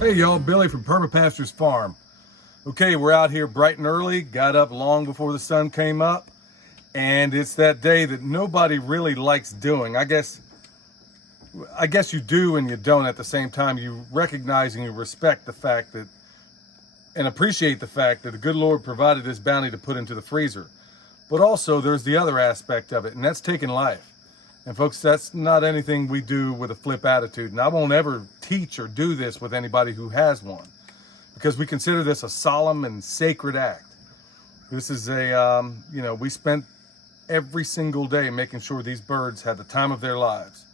Hey y'all, Billy from Perma Pastures Farm. Okay, we're out here bright and early, got up long before the sun came up, and it's that day that nobody really likes doing. I guess you do and you don't at the same time. You recognize and you respect the fact that, and appreciate the fact that the good Lord provided this bounty to put into the freezer. But also there's the other aspect of it, and that's taking life. And folks, that's not anything we do with a flip attitude. And I won't ever teach or do this with anybody who has one, because we consider this a solemn and sacred act. This is we spent every single day making sure these birds had the time of their lives.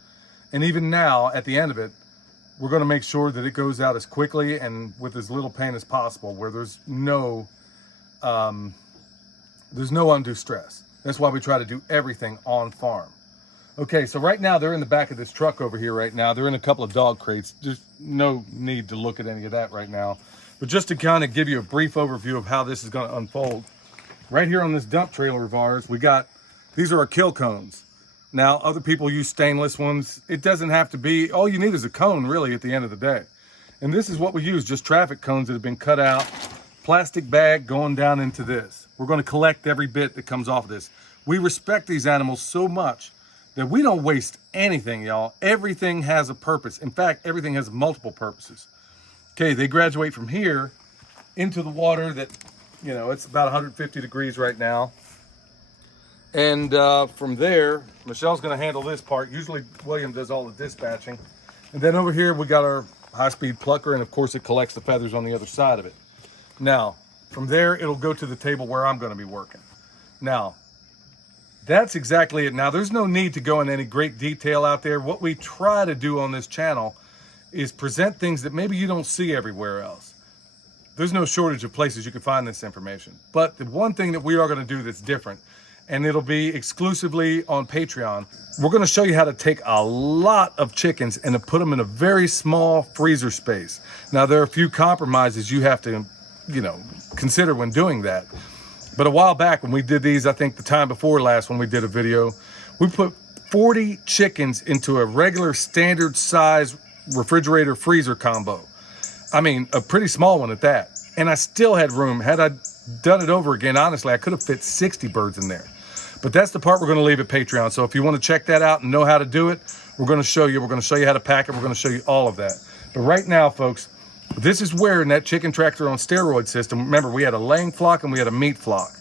And even now, at the end of it, we're going to make sure that it goes out as quickly and with as little pain as possible, where there's no undue stress. That's why we try to do everything on farm. Okay, so right now they're in the back of this truck over here right now. They're in a couple of dog crates. There's no need to look at any of that right now. But just to kind of give you a brief overview of how this is going to unfold, right here on this dump trailer of ours, these are our kill cones. Now, other people use stainless ones. It doesn't have to be, all you need is a cone really at the end of the day. And this is what we use, just traffic cones that have been cut out, plastic bag going down into this. We're going to collect every bit that comes off of this. We respect these animals so much that we don't waste anything, y'all. Everything has a purpose. In fact, everything has multiple purposes. Okay, they graduate from here into the water that, it's about 150 degrees right now. And from there, Michelle's gonna handle this part. Usually William does all the dispatching. And then over here, we got our high-speed plucker, and of course it collects the feathers on the other side of it. Now, from there, it'll go to the table where I'm gonna be working. Now, that's exactly it. Now, there's no need to go in any great detail out there. What we try to do on this channel is present things that maybe you don't see everywhere else. There's no shortage of places you can find this information. But the one thing that we are going to do that's different, and it'll be exclusively on Patreon, we're going to show you how to take a lot of chickens and to put them in a very small freezer space. Now, there are a few compromises you have to, consider when doing that. But a while back when we did these, I think the time before last when we did a video, we put 40 chickens into a regular standard size refrigerator freezer combo. I mean, a pretty small one at that. And I still had room. Had I done it over again, honestly, I could have fit 60 birds in there. But that's the part we're going to leave at Patreon. So if you want to check that out and know how to do it, we're going to show you. We're going to show you how to pack it. We're going to show you all of that. But right now, folks, this is where in that chicken tractor on steroid system, remember, we had a laying flock and we had a meat flock.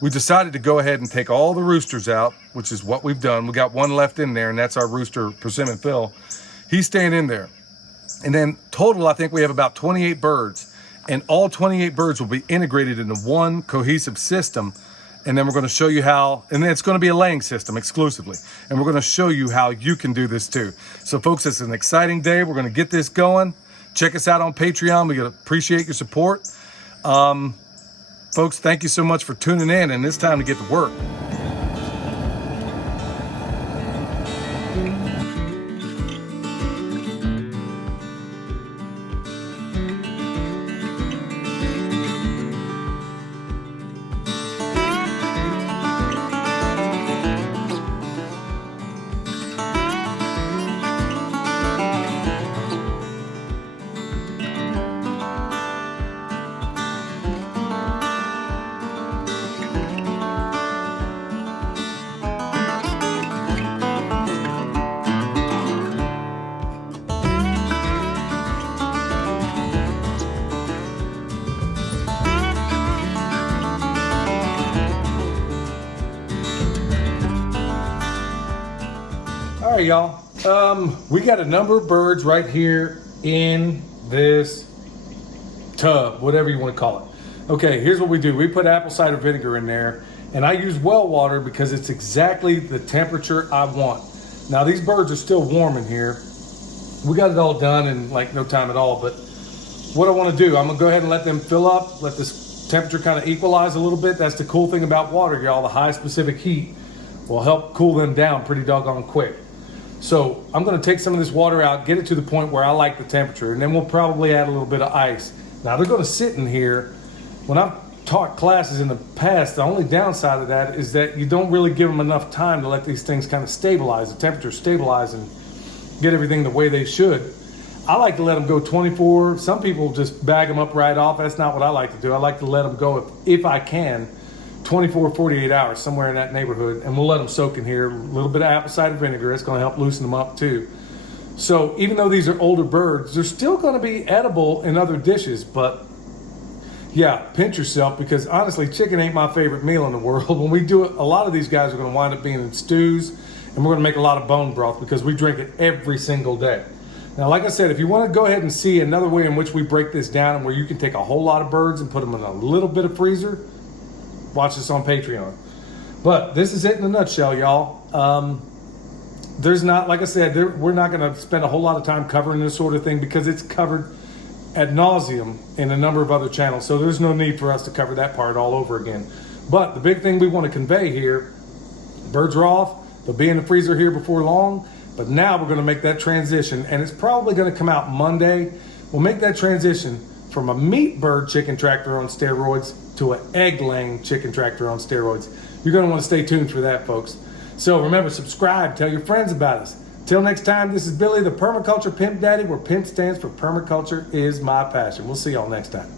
We decided to go ahead and take all the roosters out, which is what we've done. We got one left in there, and that's our rooster, Persimmon Phil. He's staying in there. And then total, I think we have about 28 birds, and all 28 birds will be integrated into one cohesive system. And then we're going to show you how, and then it's going to be a laying system exclusively. And we're going to show you how you can do this too. So folks, it's an exciting day. We're going to get this going. Check us out on Patreon. We appreciate your support. Folks, thank you so much for tuning in, and it's time to get to work. All right, y'all. We got a number of birds right here in this tub, whatever you want to call it. Okay, here's what we do. We put apple cider vinegar in there, and I use well water because it's exactly the temperature I want. Now, these birds are still warm in here. We got it all done in like no time at all, but what I want to do, I'm gonna go ahead and let them fill up, let this temperature kind of equalize a little bit. That's the cool thing about water, y'all. The high specific heat will help cool them down pretty doggone quick. So I'm gonna take some of this water out, get it to the point where I like the temperature, and then we'll probably add a little bit of ice. Now they're gonna sit in here. When I've taught classes in the past, the only downside of that is that you don't really give them enough time to let these things kind of stabilize, the temperature stabilize and get everything the way they should. I like to let them go 24. Some people just bag them up right off. That's not what I like to do. I like to let them go, if I can, 24, 48 hours, somewhere in that neighborhood. And we'll let them soak in here. A little bit of apple cider vinegar. It's going to help loosen them up too. So even though these are older birds, they're still going to be edible in other dishes. But yeah, pinch yourself, because honestly, chicken ain't my favorite meal in the world. When we do it, a lot of these guys are going to wind up being in stews, and we're going to make a lot of bone broth because we drink it every single day. Now, like I said, if you want to go ahead and see another way in which we break this down and where you can take a whole lot of birds and put them in a little bit of freezer, watch this on Patreon. But this is it in a nutshell, y'all. There's not, like I said, we're not going to spend a whole lot of time covering this sort of thing because it's covered ad nauseum in a number of other channels. So there's no need for us to cover that part all over again. But the big thing we want to convey here, birds are off. They'll be in the freezer here before long. But now we're going to make that transition, and it's probably going to come out Monday. We'll make that transition from a meat bird chicken tractor on steroids to an egg-laying chicken tractor on steroids. You're going to want to stay tuned for that, folks. So remember, subscribe, tell your friends about us. Till next time, this is Billy, the Permaculture Pimp Daddy, where PIMP stands for Permaculture is my passion. We'll see y'all next time.